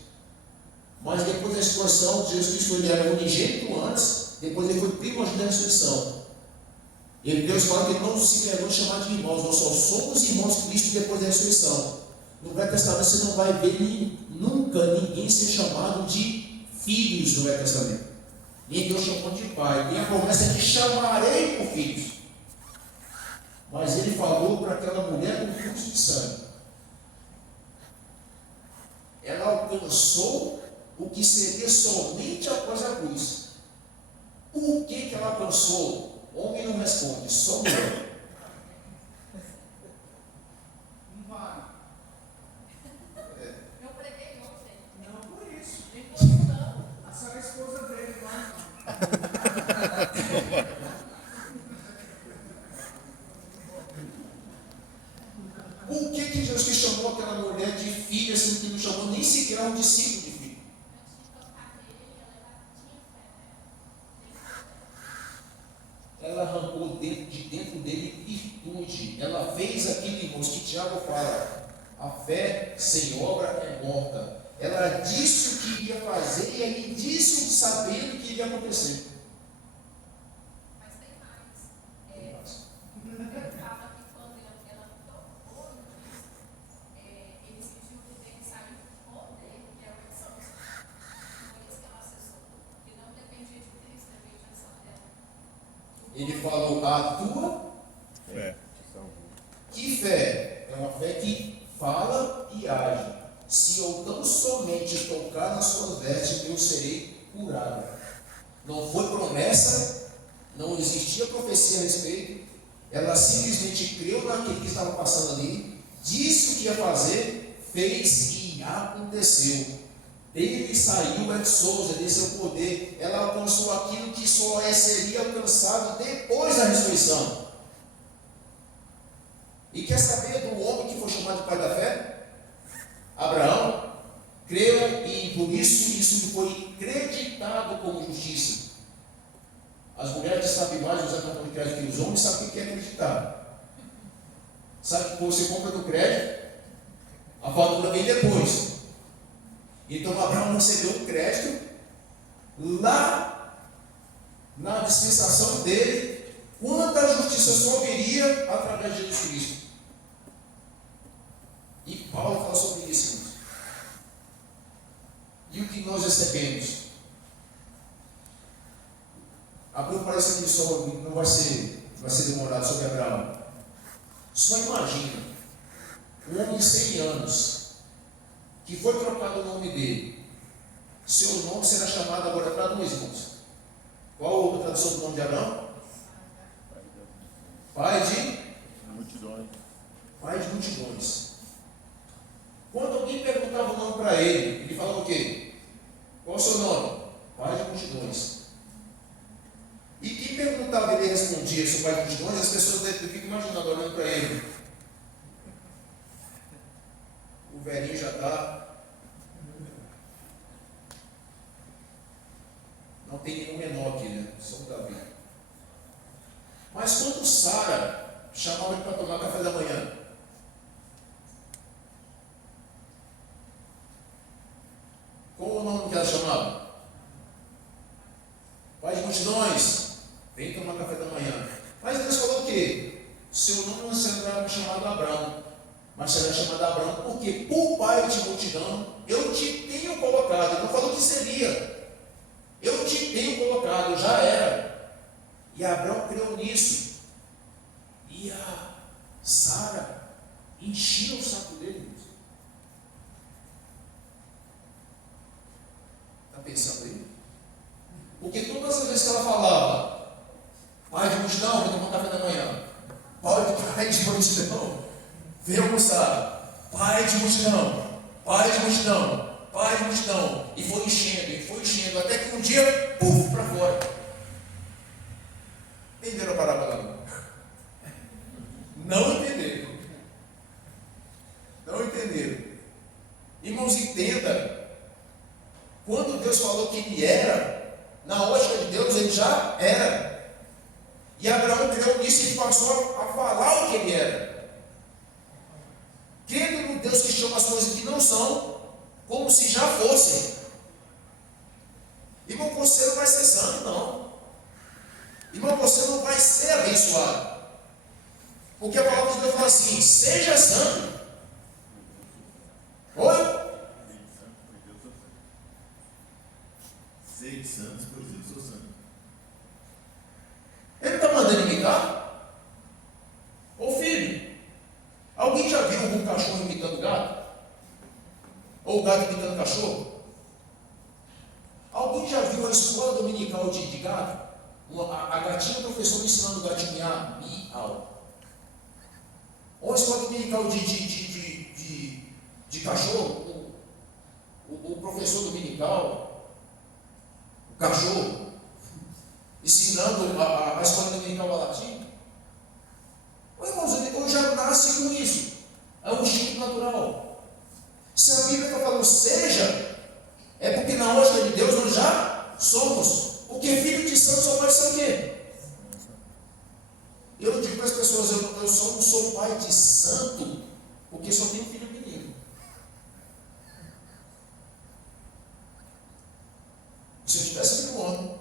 Mas depois da ressurreição, Jesus Cristo ele era unigênito antes, depois ele foi primogênito da ressurreição. E Deus fala que ele não se enganou de chamar de irmãos, nós só somos irmãos de Cristo depois da ressurreição. No Velho Testamento você não vai ver nunca ninguém ser chamado de filhos no Velho Testamento. Nem Deus chamou de pai. Nem a promessa é que chamarei por filhos. Mas ele falou para aquela mulher com fluxo de sangue. Ela alcançou o que seria somente após a cruz. Por que ela alcançou? O homem não responde, só mulher. Não vai. Eu preguei ontem. Não por isso. Nem como não. A senhora é a esposa dele, vai. Por que Jesus que chamou aquela mulher de filha, sendo que não chamou nem sequer um discípulo de filho? Ela arrancou de dentro dele virtude. Ela Tiago fala, a fé sem obra é morta. Ela disse o que iria fazer e aí disse sabendo o que iria acontecer. Mas tem mais. Fala que quando ela tocou no Cristo, ele sentiu que dele saiu o poder, que é o excesso. Foi isso que ela acessou. Que não dependia de Cristo, dependia só dela. Ele falou, a tua É. que fé? É uma fé que fala e age. Se eu tão somente tocar nas suas vestes, eu serei curado. Não foi promessa, não existia profecia a respeito. Ela simplesmente creu naquilo que estava passando ali, disse o que ia fazer, fez e aconteceu. Dele saiu o Souza, desse seu poder. Ela alcançou aquilo que só seria alcançado depois da ressurreição. E quer saber do homem que foi chamado de pai da fé? Abraão creu e por isso foi creditado como justiça. As mulheres sabem mais usar cartão de crédito que os homens sabem o que é acreditar. Sabe que você compra no crédito, a fatura vem depois. Então Abraão recebeu o crédito lá na dispensação dele, quando a justiça só viria através de Jesus Cristo. E Paulo fala sobre isso. E o que nós recebemos? Abriu para esse aqui só, não vai ser demorado sobre Abraão. Só imagina um homem de 100 anos que foi trocado o nome dele. Seu nome será chamado agora para dois irmãos. Qual a tradução do nome de Abraão? Pai de Multidões. Pai de multidões. Quando alguém perguntava o nome para ele, ele falava o quê? Qual é o seu nome? Pai de multidões. E quem perguntava, ele respondia, seu pai de multidões, as pessoas ficam imaginando, olhando para ele. O velhinho já está. Não tem nenhum menor aqui, né? Só o Davi. Mas quando Sara chamava ele para tomar café da manhã, qual o nome que ela chamava? Pai de multidões, vem tomar café da manhã. Mas Deus falou o quê? Seu nome não será chamado Abraão, mas será chamado Abraão porque por pai de multidão eu te tenho colocado. Ele não falou que seria. Eu te tenho colocado, já era. E Abraão creu nisso. E a Sara enchia o saco dele. Está pensando aí? Porque todas as vezes que ela falava, pai de multidão, vem tomar café da manhã. Pai de multidão, vem almoçar. Pai de multidão, pai de multidão, pai de multidão. E foi enchendo, até que um dia, puf, para fora. Entenderam a parábola? Não entenderam. Não entenderam. Irmãos, entenda. Quando Deus falou que ele era, na ótica de Deus, ele já era. E Abraão creu nisso e passou a falar o que ele era. Crendo no Deus que chama as coisas que não são, como se já fossem. Irmão, você não vai ser santo, não. Irmão, você não vai ser abençoado. Porque a palavra de Deus fala assim, seja santo. Oi? Sede santos, pois eu sou santo. Ele está mandando imitar? Ô filho, alguém já viu algum cachorro imitando gato? Ou gato imitando cachorro? Alguém já viu a escola dominical de gato? A gatinha, o professor ensinando o gatinho a miau. Ou a escola dominical de cachorro? O professor dominical, o cachorro, ensinando a escola dominical a latim. Ô irmãos, eu já nasci com isso. É um instinto natural. Se a Bíblia está falando seja, é porque na ótica de Deus nós já somos. Porque filho de santo só pode ser o quê? Eu digo para as pessoas, eu só não sou pai de santo Se eu estivesse aqui no ano,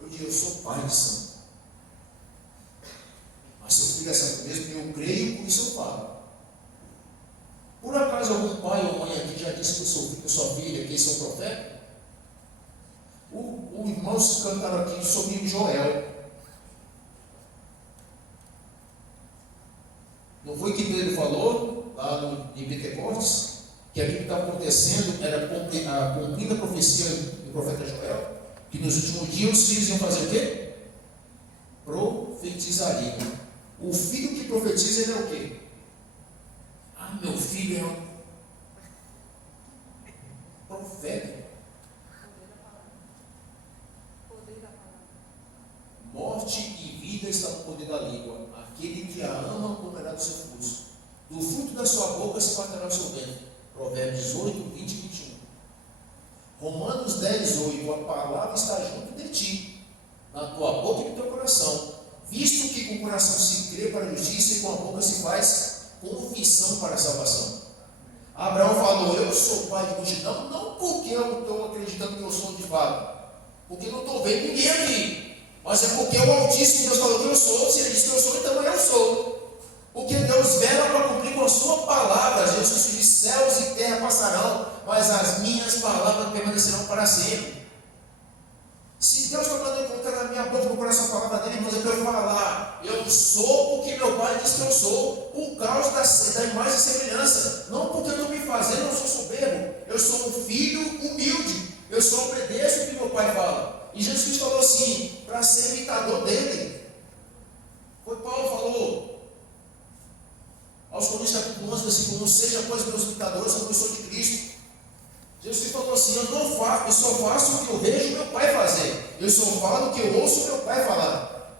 eu diria, eu sou pai de santo. Mas se eu filho é santo mesmo, eu creio, por isso eu falo. Por acaso algum pai ou mãe aqui já disse que eu sou filho, sua filha, que esse é o profeta? O irmão se cantaram aqui sobre o Joel. Não foi que Pedro falou, lá em Pentecostes, que aquilo que estava acontecendo era cumprindo a profecia do profeta Joel, que nos últimos dias os filhos iam fazer o quê? Profetizariam. O filho que profetiza, ele é o quê? Ah, meu filho é um profeta. Morte e vida estão no poder da língua. Aquele que a ama comerá do seu fruto. Do fruto da sua boca se fartará o seu ventre. Provérbios 18, 20 e 21. Romanos 10, 8. A palavra está junto de ti, na tua boca e no teu coração. Visto que com o coração se crê para a justiça e com a boca se faz confissão para a salvação. Abraão falou, eu sou pai de multidão, não porque eu estou acreditando que eu sou de fato, porque não estou vendo ninguém aqui, mas é porque o Altíssimo Deus falou que eu sou. Se ele disse que eu sou, então eu sou. Porque Deus vela para cumprir com a sua palavra. Jesus disse, céus e terra passarão, mas as minhas palavras permanecerão para sempre. Se Deus está mandando colocar na minha boca, no coração, a palavra dele, mas eu quero falar, eu sou porque meu pai disse que eu sou, por causa da imagem e semelhança, não porque eu estou me fazendo, eu sou soberbo, eu sou um filho humilde, eu sou obedeço o que meu pai fala. E Jesus Cristo falou assim, para ser imitador dele. Foi Paulo falou, aos Coríntios capítulo 11, versículo 1, seja pois meus imitadores, como eu sou de Cristo. Jesus falou assim, eu não faço, eu só faço o que eu vejo meu pai fazer. Eu só falo o que eu ouço meu pai falar.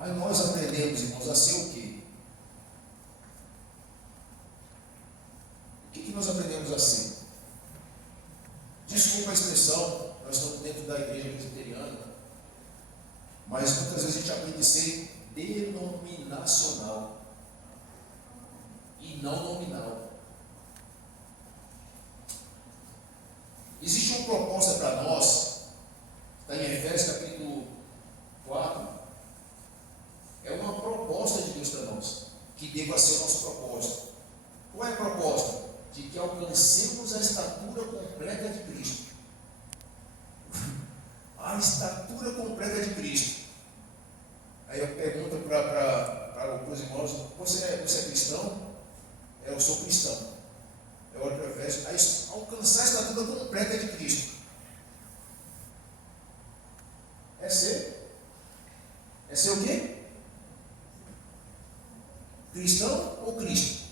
Aí nós aprendemos, irmãos, a ser o quê? O que nós aprendemos a ser? Desculpa a expressão, nós estamos dentro da igreja presbiteriana, mas muitas vezes a gente aprende a ser denominacional e não nominal. Existe uma proposta para nós, está em Efésios capítulo 4, é uma proposta de Deus para nós, que deva ser o nosso propósito. Qual é a proposta? De que alcancemos a estatura completa de Cristo. A estatura completa de Cristo. Aí eu pergunto para os irmãos, você é cristão? Eu sou cristão. Eu olho para o Efésios, aí alcançar a estatura completa de Cristo. É ser? É ser o quê? Cristão ou Cristo?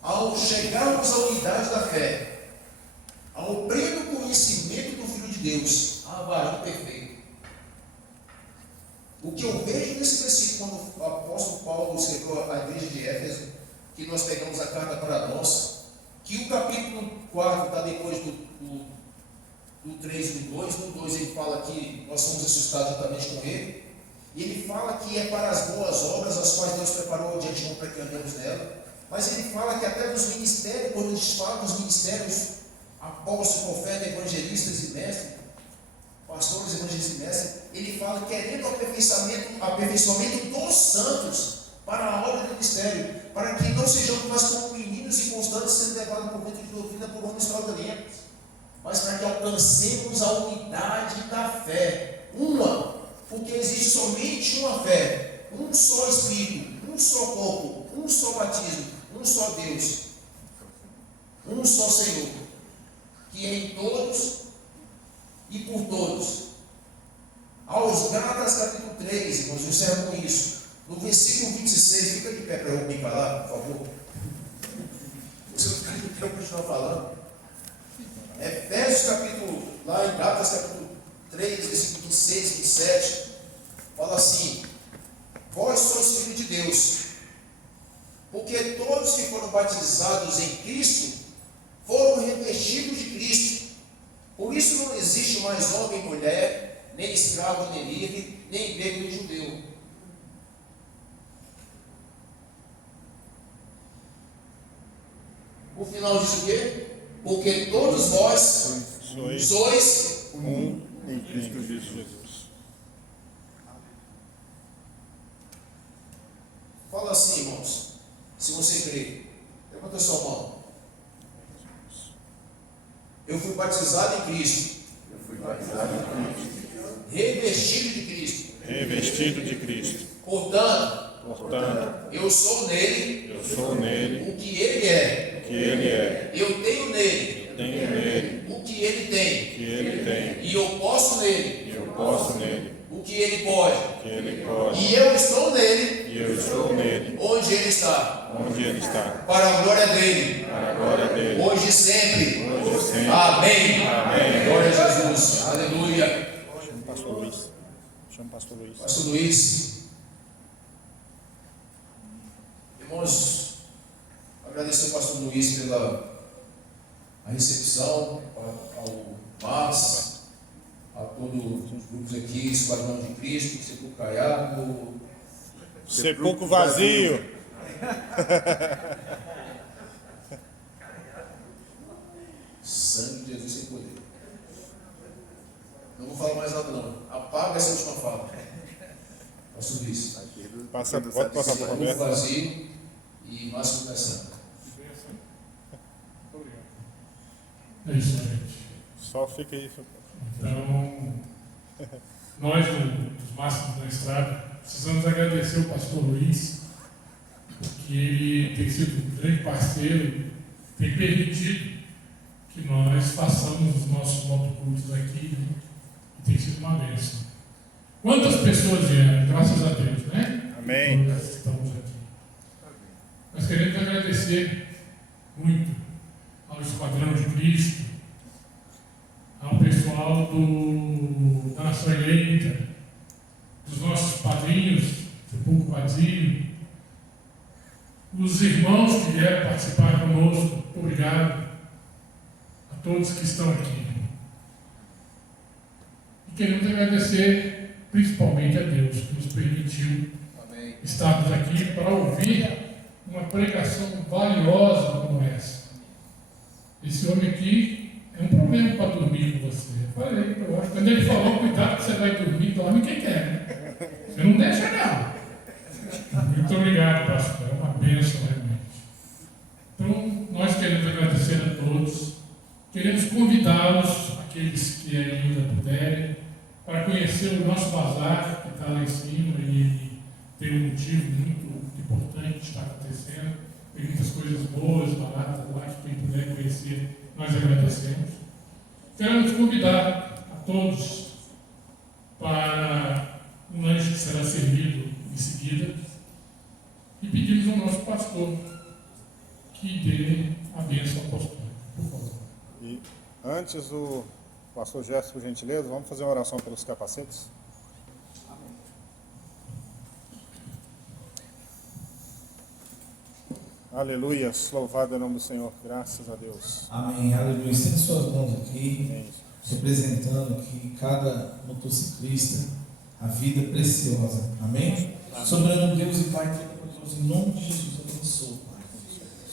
Ao chegarmos à unidade da fé, ao pleno conhecimento do Filho de Deus, a varão perfeito. O que eu vejo nesse versículo, quando o apóstolo Paulo escreveu à igreja de Éfeso, que nós pegamos a carta para nós, que o capítulo 4 está depois do 3 e do 2, no 2 ele fala que nós somos ressuscitados juntamente com ele, e ele fala que é para as boas obras, as quais Deus preparou de antemão para que andemos nela, mas ele fala que até dos ministérios, quando a gente fala dos ministérios, apóstolos, profetas, evangelistas e mestres, pastores, evangelistas e mestres, ele fala querendo o aperfeiçoamento dos santos para a obra do ministério, para que não sejamos mais como meninos inconstantes sendo levados por vento de doutrina por homens fraudulentos, mas para que alcancemos a unidade da fé, porque existe somente uma fé, um só Espírito, um só corpo, um só batismo, um só Deus, um só Senhor, que é em todos e por todos. Aos Gálatas capítulo 3, irmãos, eu encerro com isso. No versículo 26, fica de pé para eu me falar, por favor. Se eu ficar de pé, eu continuo falando. Efésios capítulo, lá em Gálatas capítulo 3, versículo 26 e 27, fala assim: vós sois filhos de Deus, porque todos que foram batizados em Cristo foram revestidos de Cristo. Por isso não existe mais homem e mulher, nem escravo nem livre, nem grego nem judeu. O final diz o quê? Porque todos vós sois em Cristo Jesus. Fala assim, irmãos. Se você crê, levanta a sua mão. Eu fui batizado em Cristo. Revestido de Cristo. Revestido de Cristo. Portanto, eu sou nele o que ele é. Eu tenho nele o que ele tem. E eu posso nele o que ele pode. E eu estou nele onde ele está. Para a glória dele. Hoje e sempre. Amém. Glória a Jesus. Aleluia. Chama o pastor Luiz. Pastor Luiz. Irmãos, agradecer ao pastor Luiz pela a recepção, ao Marcos, a todos os grupos aqui, Esquadrão de Cristo, Sepulcro Caiado, Sepulcro vazio. Sangue de Jesus sem poder. Não vou falar mais nada não. Apaga essa última fala. Pastor Luiz. Pode passar por Sepulcro vazio e Márcio começando. É isso, gente. Só fica aí. Então, nós, dos Máximos da Estrada, precisamos agradecer o pastor Luiz, porque ele tem sido um grande parceiro, tem permitido que nós façamos os nossos motocultos aqui, né? E tem sido uma bênção. Quantas pessoas vieram? Graças a Deus, né? Amém. Todas que estamos aqui. Nós queremos agradecer muito ao Esquadrão de Cristo, ao pessoal da Nação Eleita, dos nossos padrinhos, Sepulcro Vazio, os irmãos que vieram participar conosco. Obrigado a todos que estão aqui. E queremos agradecer principalmente a Deus que nos permitiu estarmos aqui para ouvir uma pregação valiosa como essa. Esse homem aqui é um problema para dormir com você. Eu falei para o quando ele falou, cuidado que você vai dormir, dorme quem quer, né? Você não deixa não. Muito obrigado, pastor. É uma bênção realmente. Então, nós queremos agradecer a todos. Queremos convidá-los, aqueles que ainda puderem, para conhecer o nosso bazar, que está lá em cima, e tem um motivo muito importante que está acontecendo. Tem muitas coisas boas, baratas lá, que quem puder conhecer, nós agradecemos. Queremos convidar a todos para um lanche que será servido em seguida e pedimos ao nosso pastor que dê a bênção apostólica, por favor. E antes o pastor Gerson, por gentileza, vamos fazer uma oração pelos capacetes? Aleluia, louvado é o nome do Senhor, graças a Deus. Amém, aleluia. Estende suas mãos aqui, Amém. representando aqui cada motociclista, a vida preciosa. Amém? Soberano Deus e Pai Todo-Poderoso, em nome de Jesus, abençoa, Pai.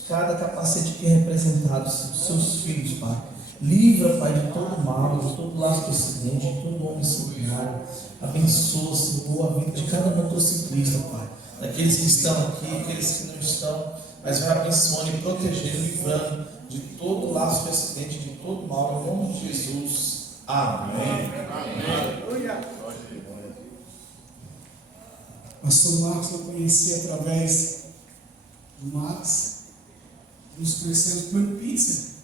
Cada capacete que é representado, seus filhos, Pai. Livra, Pai, de todo mal, de todo laço de acidente, de todo homem sanguinário. Abençoa, Senhor, a vida de cada motociclista, Pai. Daqueles que estão aqui, aqueles que não estão, mas vai abençoando e protegendo, livrando de todo laço de acidente, de todo mal, em nome de Jesus. Amém. Pastor Marcos eu conheci através do Max. Nos conhecemos pelo pizza.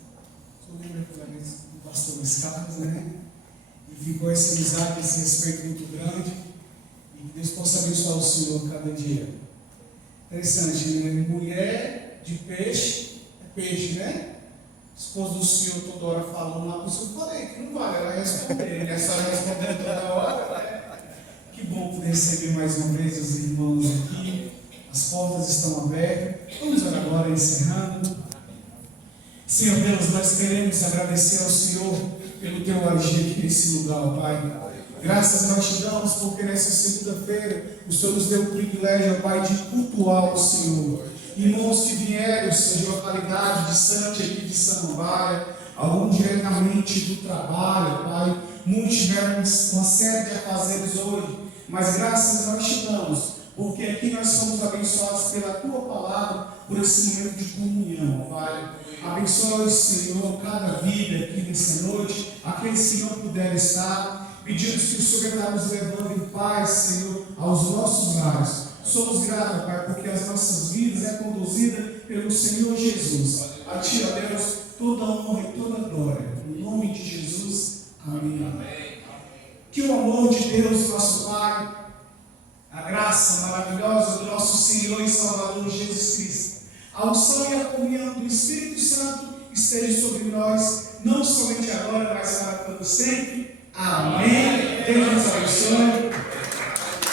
Eu lembro do pastor Luiz Carlos, né? E ficou essa amizade, esse respeito muito grande. E que Deus possa abençoar o Senhor cada dia. Interessante, né? Mulher de peixe, é peixe, né? Esposa do Senhor toda hora falando lá, eu falei que não vale ela responder, né? Só respondendo toda hora, né? Que bom poder receber mais uma vez os irmãos aqui. As portas estão abertas. Vamos orar agora, encerrando. Senhor Deus, nós queremos agradecer ao Senhor pelo teu agir aqui nesse lugar, Pai. Graças nós te damos porque nessa segunda-feira o Senhor nos deu o privilégio, Pai, de cultuar o Senhor. irmãos que vieram, Senhor, de localidade distante aqui de Samambaia, alguns diretamente do trabalho, Pai. Muitos tiveram uma série de afazeres hoje, mas graças nós te damos, porque aqui nós somos abençoados pela Tua Palavra, por esse momento de comunhão, Pai. Abençoe, Senhor, cada vida aqui nessa noite, aqueles que não puderem estar, pedimos que o Senhor está nos levando em paz, Senhor, aos nossos lares. Somos gratos, Pai, porque as nossas vidas é conduzida pelo Senhor Jesus. A Ti, ó Deus, toda honra e toda glória. Em nome de Jesus, amém. Que o amor de Deus, nosso Pai, a graça maravilhosa do nosso Senhor e Salvador Jesus Cristo, a unção e a comunhão do Espírito Santo esteja sobre nós, não somente agora, mas para todo sempre. Amém. Deus nos abençoe.